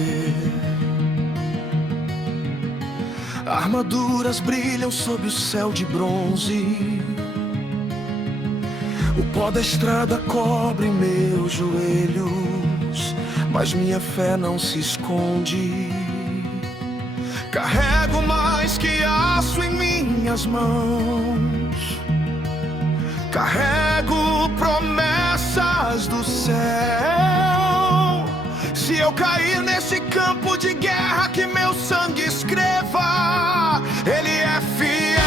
você. Armaduras brilham sob o céu de bronze. O pó da estrada cobre meus joelhos, mas minha fé não se esconde. Carrego mais que aço em minhas mãos. Carrego promessas do céu. Se eu cair nesse campo de guerra, que meu sangue escreva: Ele é fiel.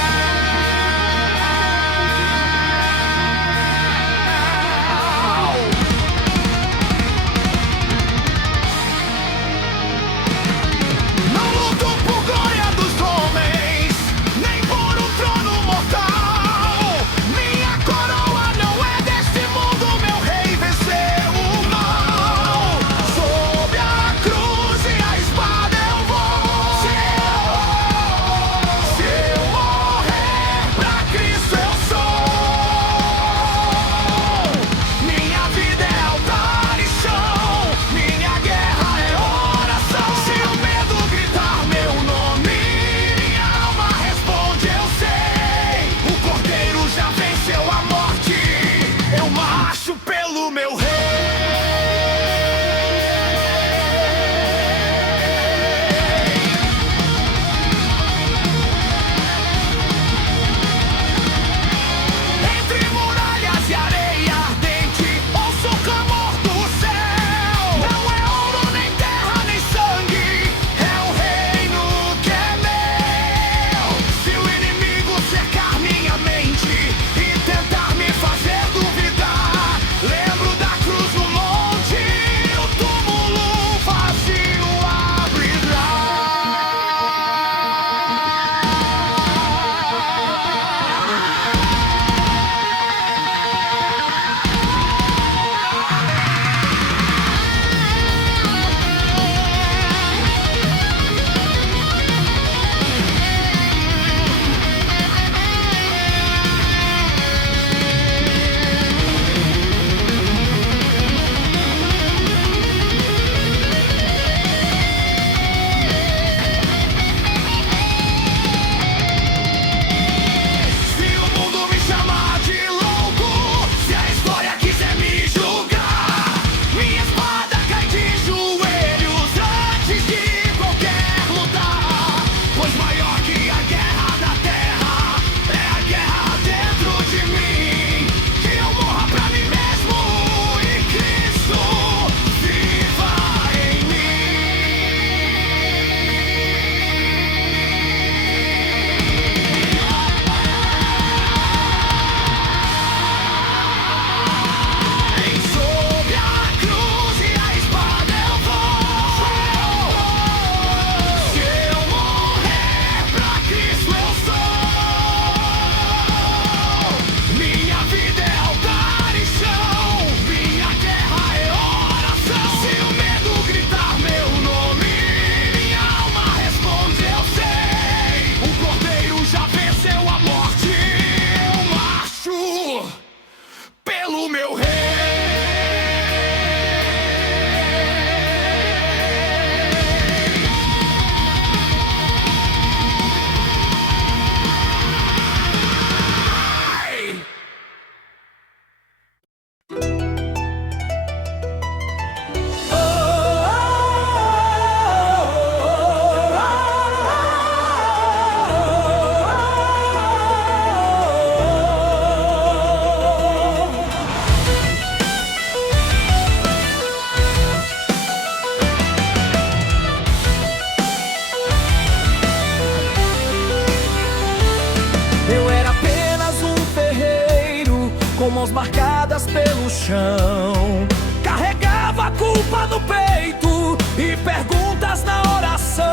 com mãos marcadas pelo chão. Carregava a culpa no peito e perguntas na oração.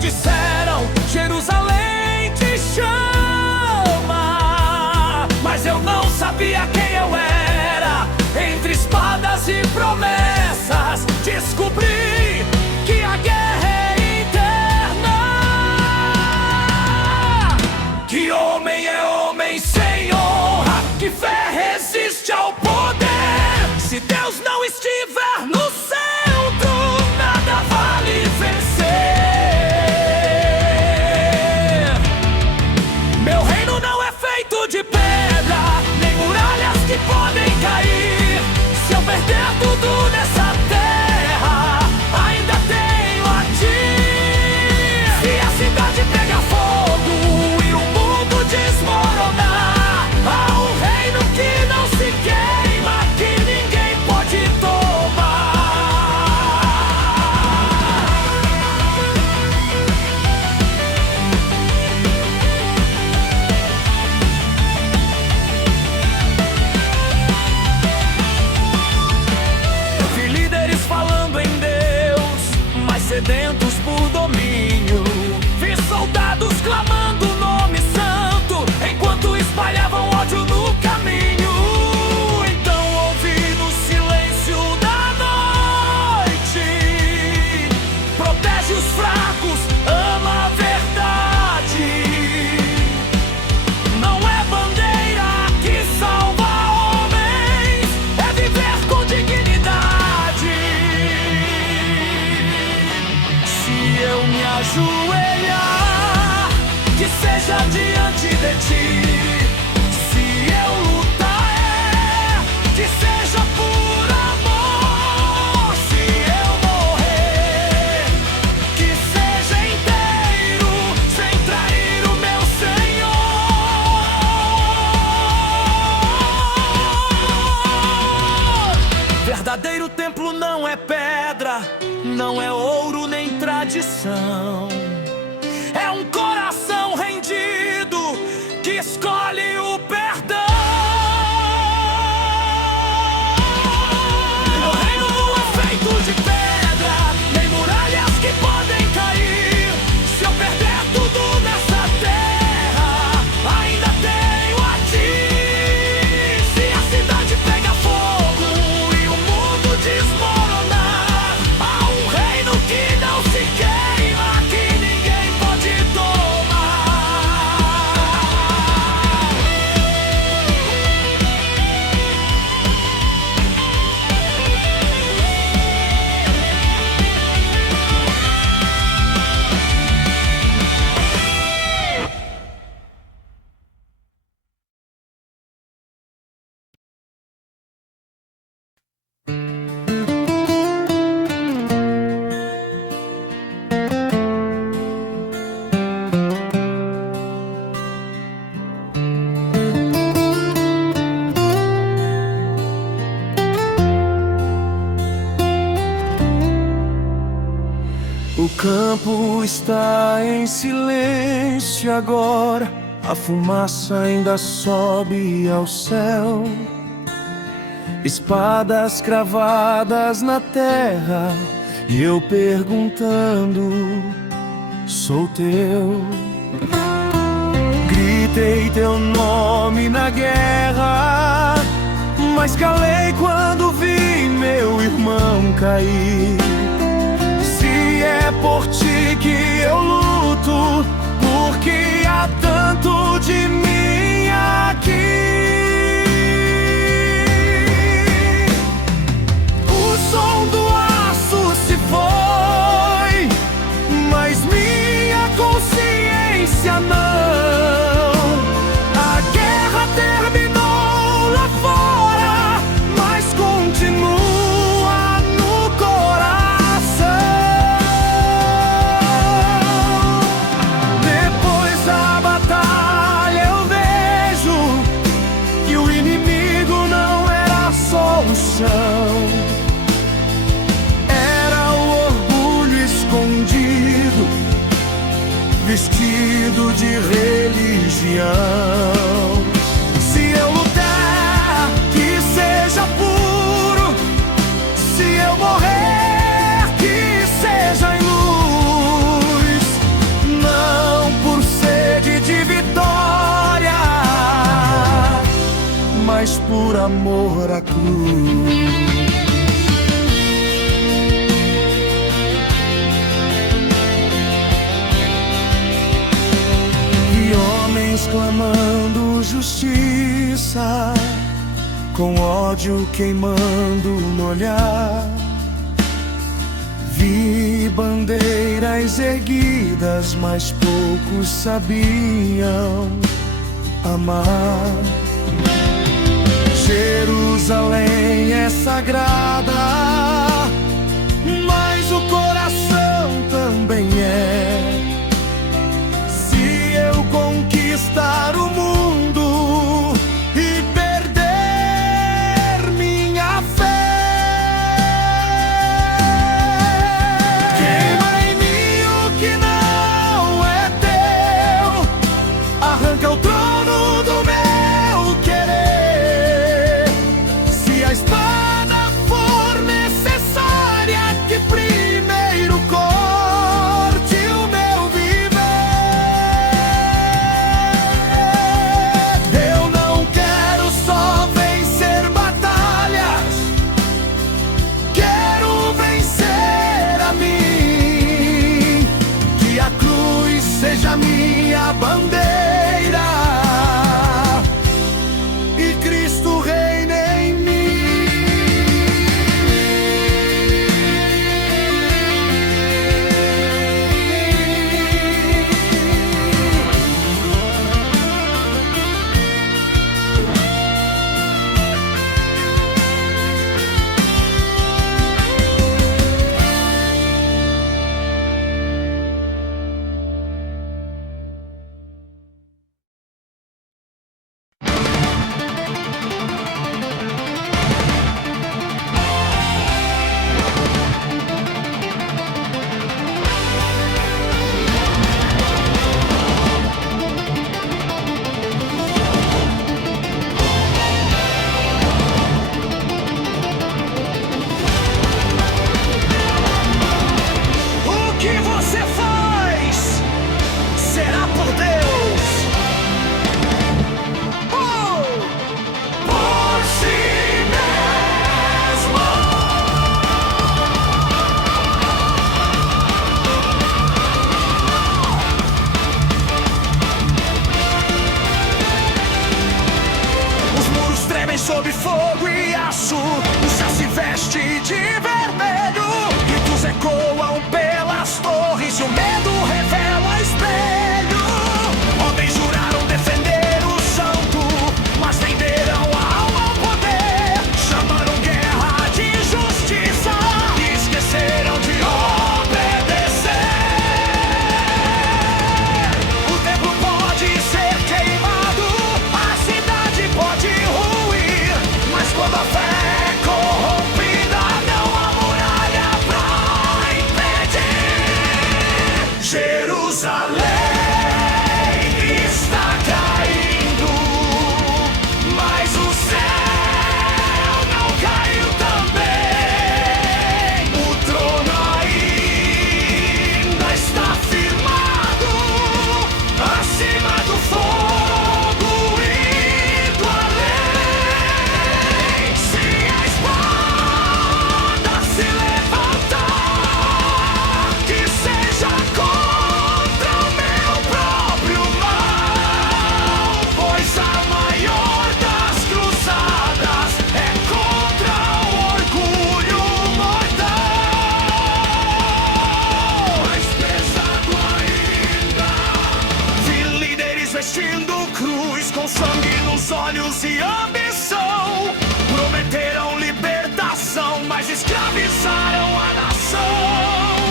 Disseram: Jerusalém te chama. Mas eu não sabia quem eu era. Entre espadas e promessas, descobri que a guerra é interna. Que homem é homem sem honra, que fé resiste ao poder. Se Deus não estiver no centro, nada tudo nessa terra, ainda tenho a ti. Se a cidade pega fogo e o mundo desmoronar, há um reino que não se queima, que ninguém pode tomar. Vi líderes falando em Deus, mas sedentos por domínio. Vi soldados clamando o nome santo, enquanto espalhavam ódio no caminho. Então ouvi no silêncio da noite: protege os fracos, ama a verdade. Não é bandeira que salva homens, é viver com dignidade. Se eu me ajoelhar, que seja diante de ti. Se eu lutar, que seja por amor. Se eu morrer, que seja inteiro, sem trair o meu Senhor. Verdadeiro templo não é pedra, não é ouro nem tradição. É um coração rendido que escolhe o perdão. Meu reino não é feito de pedra, nem muralhas que podem cair. Se eu perder tudo nessa terra, ainda tenho a ti. Se a cidade pega fogo e o mundo desmoronar, há um reino que não se queima, que ninguém pode tomar. O campo está em silêncio agora, a fumaça ainda sobe ao céu. Espadas cravadas na terra, e eu perguntando: sou teu? Gritei teu nome na guerra, mas calei quando vi meu irmão cair. Se é por ti que eu luto, porque há tanto de mim aqui. O som do aço se foi, mas minha consciência não. A guerra terminou lá fora, mas continua no coração. Depois da batalha eu vejo que o inimigo não era a solução. Era o orgulho escondido, vestido de religião. Se eu lutar, que seja puro. Se eu morrer, que seja em luz. Não por sede de vitória, mas por amor à cruz. Clamando justiça, com ódio queimando no olhar. Vi bandeiras erguidas, mas poucos sabiam amar. Jerusalém é sagrada, mas o coração também é. Se eu conquistar o mundo e perder minha fé, queima em mim o que não é teu, arranca o trono do meu querer. Se a espada for necessária, que primeiro corte o meu viver. Eu não quero só vencer batalhas, quero vencer a mim. Que a cruz seja minha bandeira e Cristo reine em mim. O que você faz será por Deus, por si mesmo. Os muros tremem sob fogo e aço, o céu se veste de vermelho, gritos ecoam pelas torres e o medo revela espelho. Homens juraram defender o santo, mas venderam a alma ao poder. Chamaram guerra de justiça e esqueceram de obedecer. O templo pode ser queimado, a cidade pode ruir, mas quando a fé é corrompida, não há muralha pra impedir. Jerusalém está caindo, mas o céu não caiu também. O trono ainda está firmado acima do fogo indo além. Se a espada se levantar, que seja contra o meu próprio mal, pois a maior das cruzadas é contra o orgulho mortal. Mais pesado ainda, vi líderes vestindo cruz, com sangue nos olhos e ambição. Prometeram libertação, mas escravizaram a nação.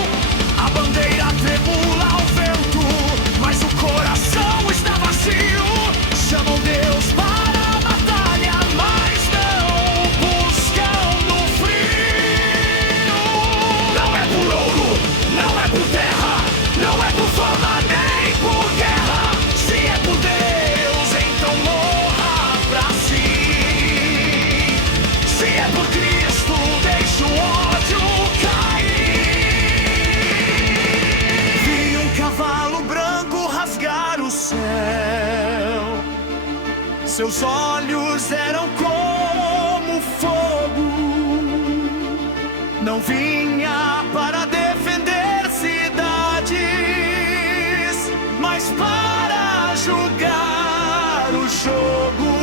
A bandeira tremula ao vento, mas o coração está vazio. Chamam Deus para a batalha, mas não buscam no frio. Não é por ouro, não é por terra, não é por fama nem por guerra. Se é por Deus, então morra pra si. Se é por Cristo, deixa o ódio cair. Vi um cavalo branco rasgar o céu, seus olhos eram como fogo. Não vinha para defender cidades, mas para julgar o jogo.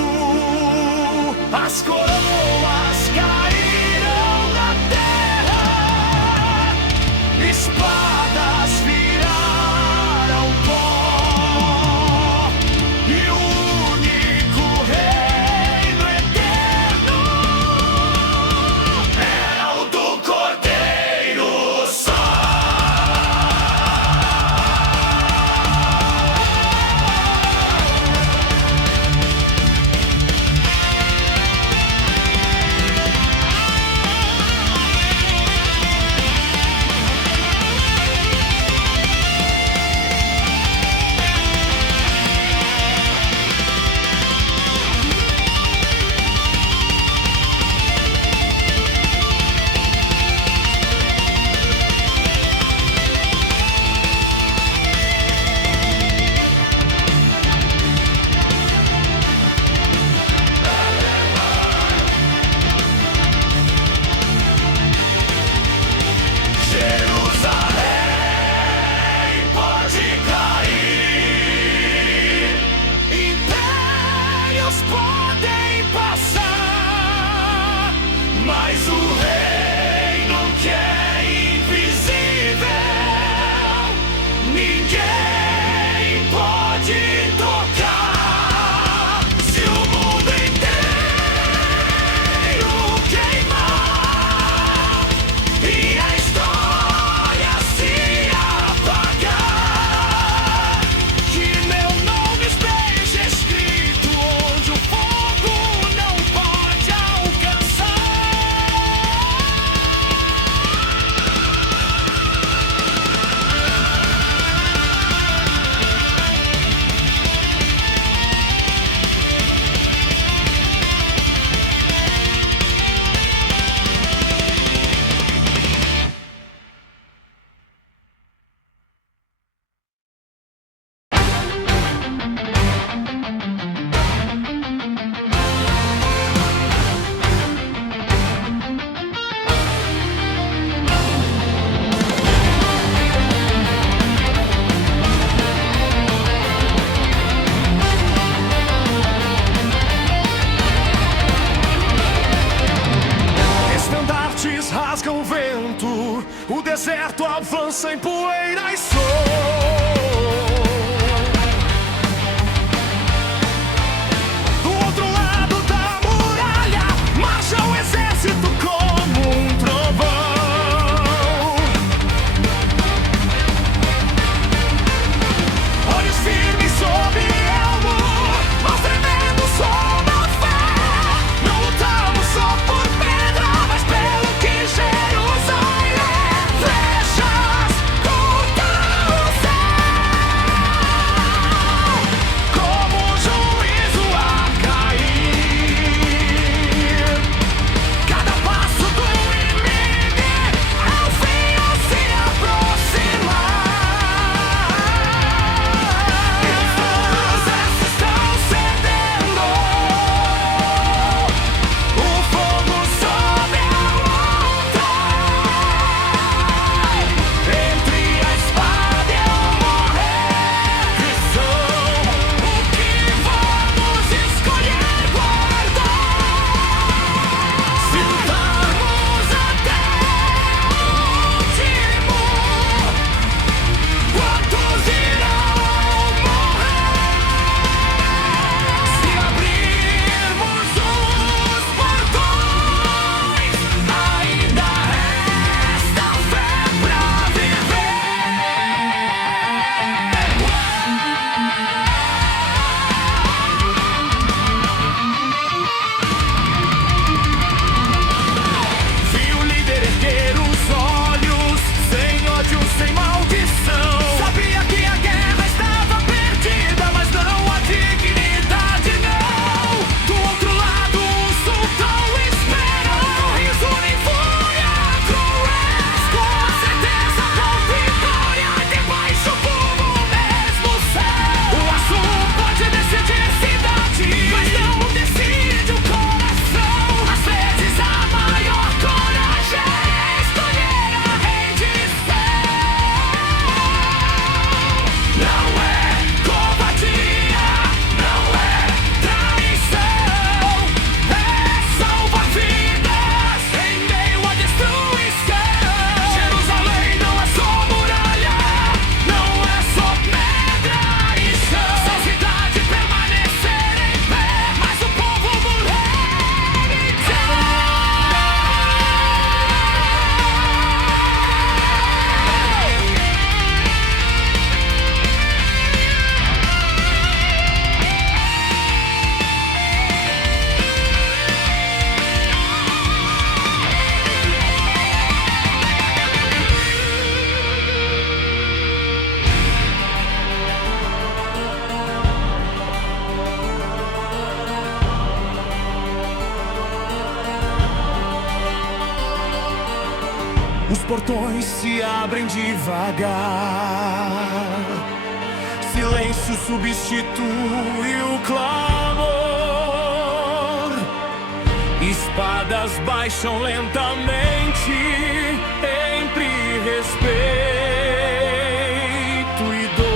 As coroas caíram na terra, espadas viraram pó, e o único reino eterno deserto avança em poeira e sol. Do outro lado da muralha marcha o exército como um trovão. Olhos firmes sob elmo, mãos tremendo sob a fé. Não lutamos só por pedra, mas pelo que Jerusalém é. Flechas cortam o céu, como um juízo a cair. Cada passo do inimigo é o fim a se aproximar. Os exércitos estão cedendo, o fogo sobe a montanha. Entre a espada e o morrer, que são o que vamos escolher guardar. Se lutarmos até o último, quantos irão morrer? Se abrirmos os portões, ainda resta fé pra viver. Vi o líder erguer os olhos, sem ódio, sem maldição. Sabia que a guerra estava perdida, mas não a dignidade, não. Do outro lado, o sultão espera, com riso nem fúria cruel. Com certeza, com vitória, debaixo o mesmo céu. O azul pode decidir cidade, mas não decide o coração. Às vezes a maior coragem é escolher a rendição. Não é covardia, não é traição, é salvar vidas em meio à destruição. Jerusalém não é só muralha, não é só pedra e chão. Se a cidade permanecer em pé, mas o povo morrer então. Os portões se abrem devagar, silêncio substitui o clamor. Espadas baixam lentamente entre respeito e dor.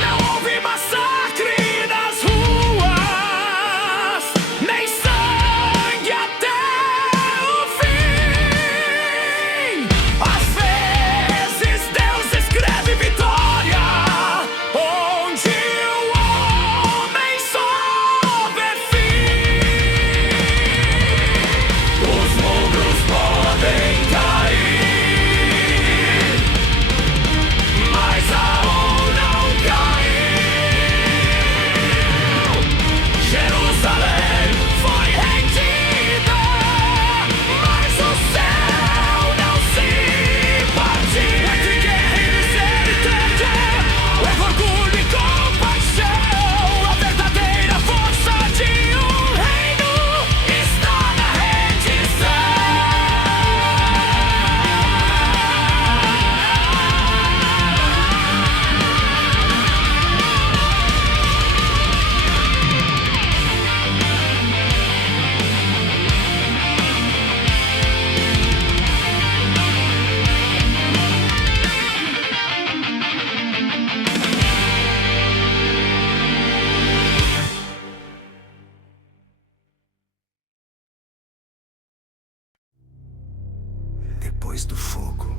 Não houve massacre nas ruas, nem sangue até o fim. Às vezes Deus escreve vitória onde o homem souber fim. Os muros podem cair. Depois do fogo,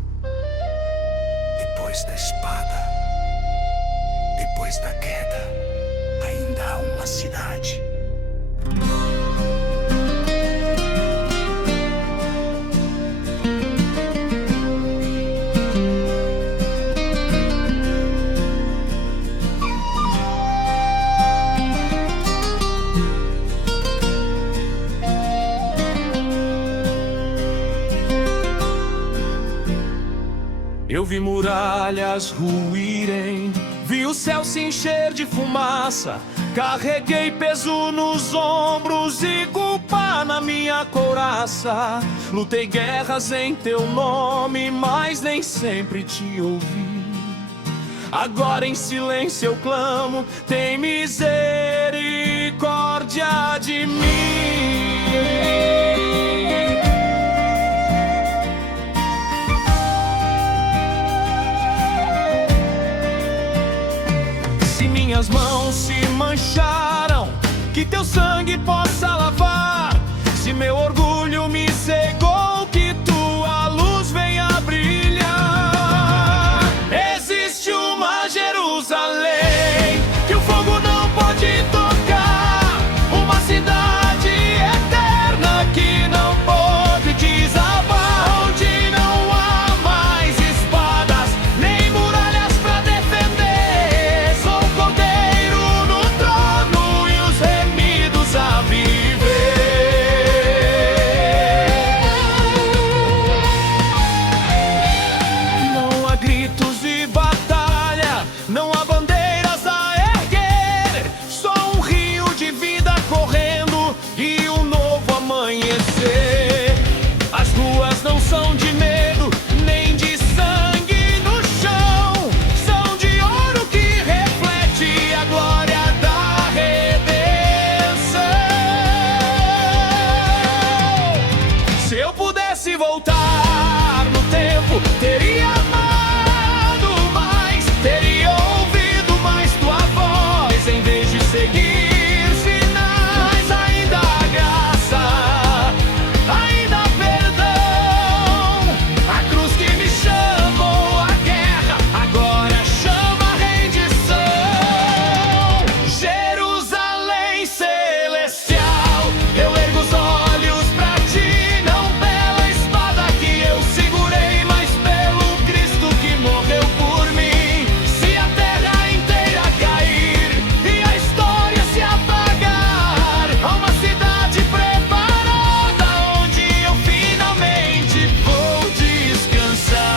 depois da espada, depois da queda, ainda há uma cidade. Eu vi muralhas ruírem, vi o céu se encher de fumaça. Carreguei peso nos ombros e culpa na minha couraça. Lutei guerras em teu nome, mas nem sempre te ouvi. Agora em silêncio eu clamo, tem misericórdia de mim. Minhas mãos se mancharam, que teu sangue possa lavar. Se meu orgulho me cegou, que tua luz venha brilhar. Existe uma Jerusalém que o fogo não pode tocar, uma cidade eterna que não pode desabar, onde não há mais espadas nem muralhas pra defender. Não são de medo, nem de sangue no chão, são de ouro que reflete a glória da redenção. Se eu pudesse voltar no tempo, teria amado mais, teria ouvido mais tua voz, em vez de seguir sinais. Ainda há graça, ainda há perdão. A cruz que me chamou à guerra, agora chama a rendição. Jerusalém celestial, eu ergo os olhos pra ti, não pela espada que eu segurei, mas pelo Cristo que morreu por mim. Se a terra inteira cair e a história se apagar, há uma cidade preparada onde eu finalmente vou descansar.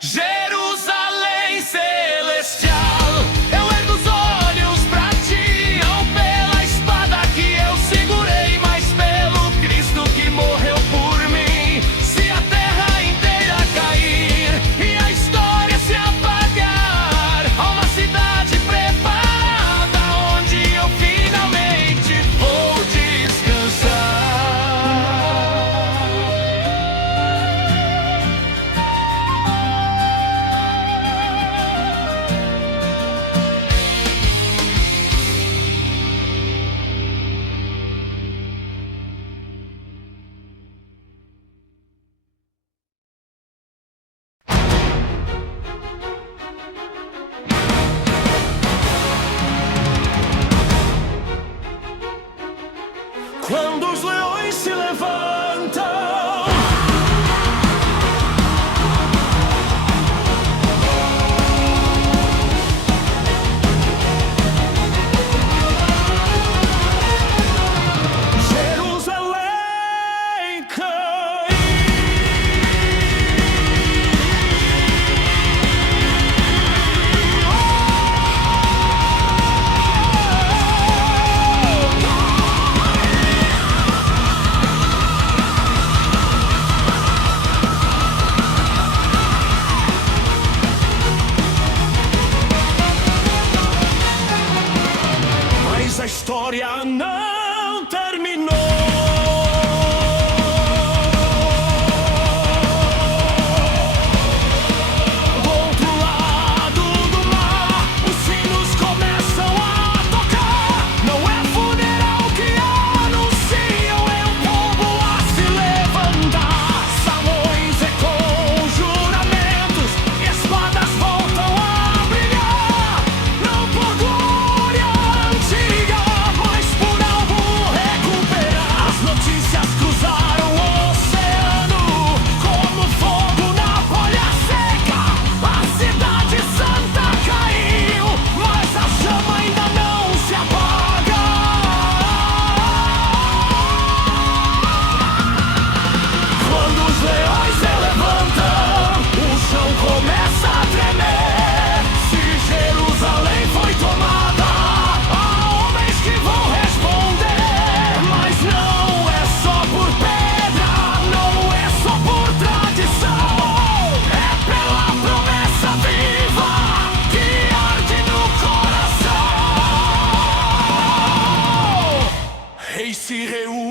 Jerusalém celestial, eu ergo os olhos pra ti, não pela espada que eu segurei, mas pelo Cristo que morreu por mim. Se a terra inteira cair e a história se apagar, há uma cidade preparada onde eu finalmente vou descansar. Quando os leões se levantam, Jerusalém cai.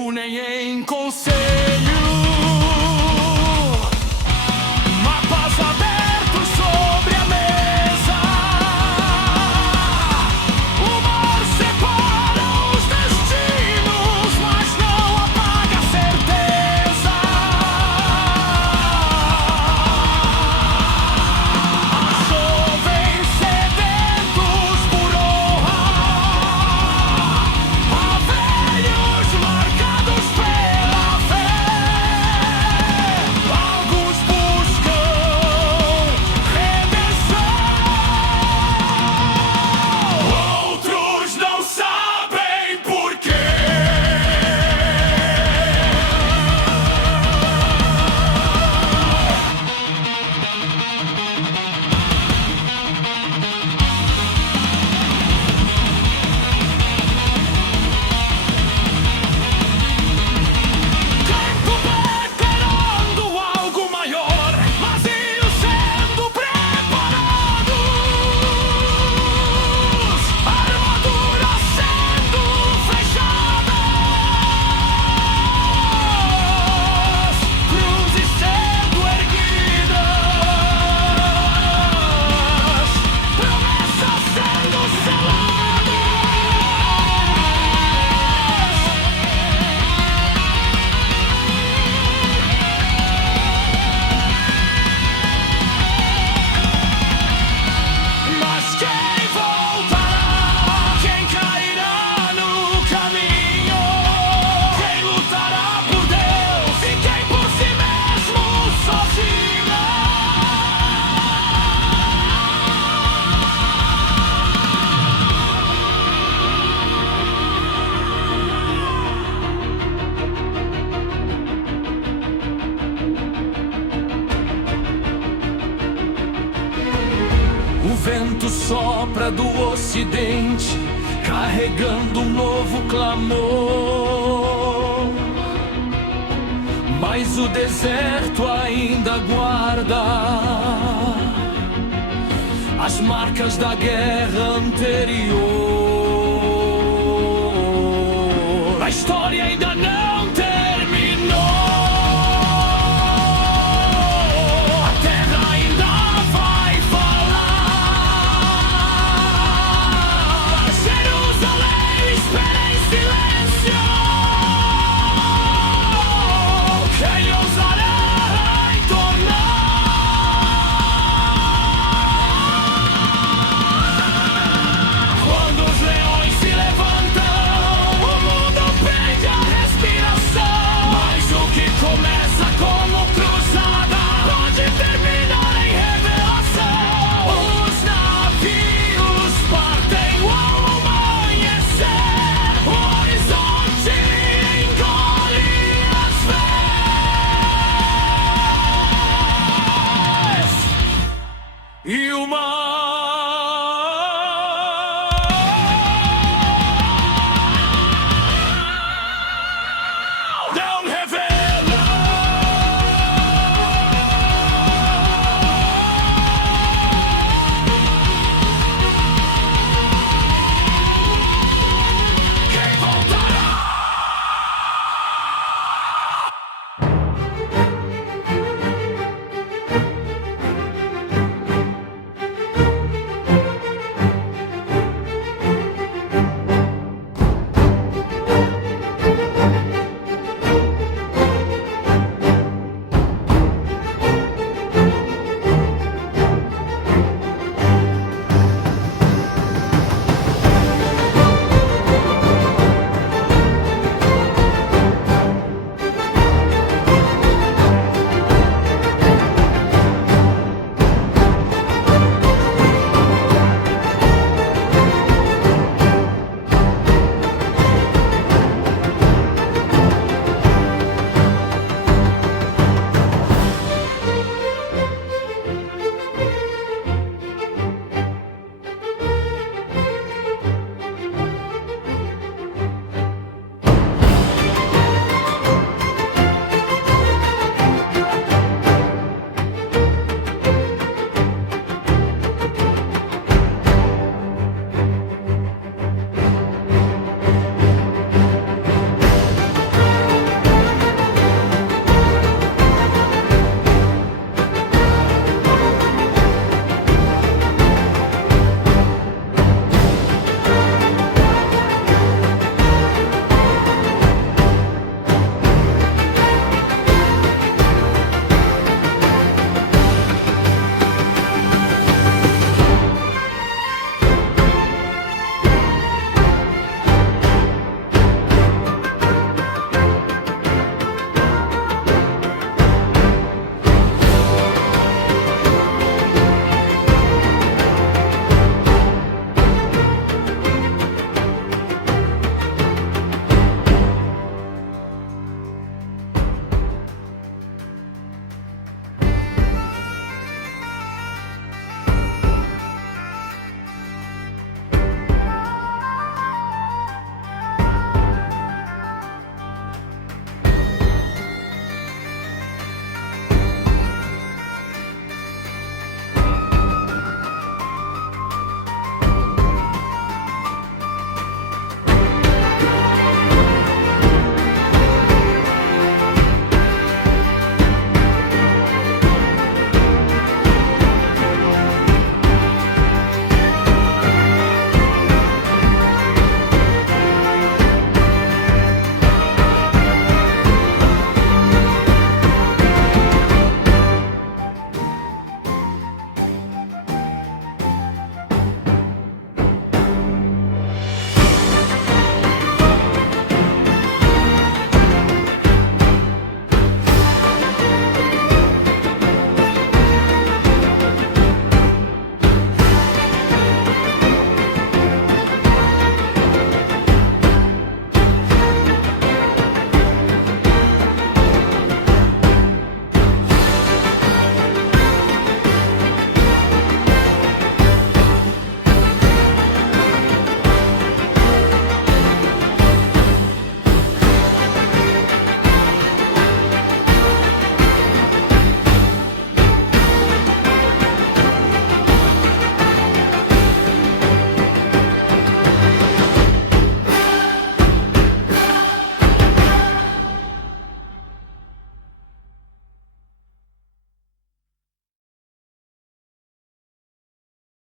reúnem em conselho. Mapas abertos sobre a mesa. O mar separa os destinos, mas não apaga a certeza. Jovens sedentos por honra, há velhos marcados pela fé. Alguns buscam redenção, outros não sabem porquê. Tempo preparando algo maior, vazios sendo preparados, armaduras sendo fechadas, cruzes sendo erguidas, promessas sendo seladas. Mas quem voltará? Quem cairá no caminho? Quem lutará por Deus e quem por si mesmo sozinho? O vento sopra do ocidente, carregando um novo clamor. Mas o deserto ainda guarda as marcas da guerra anterior. A história ainda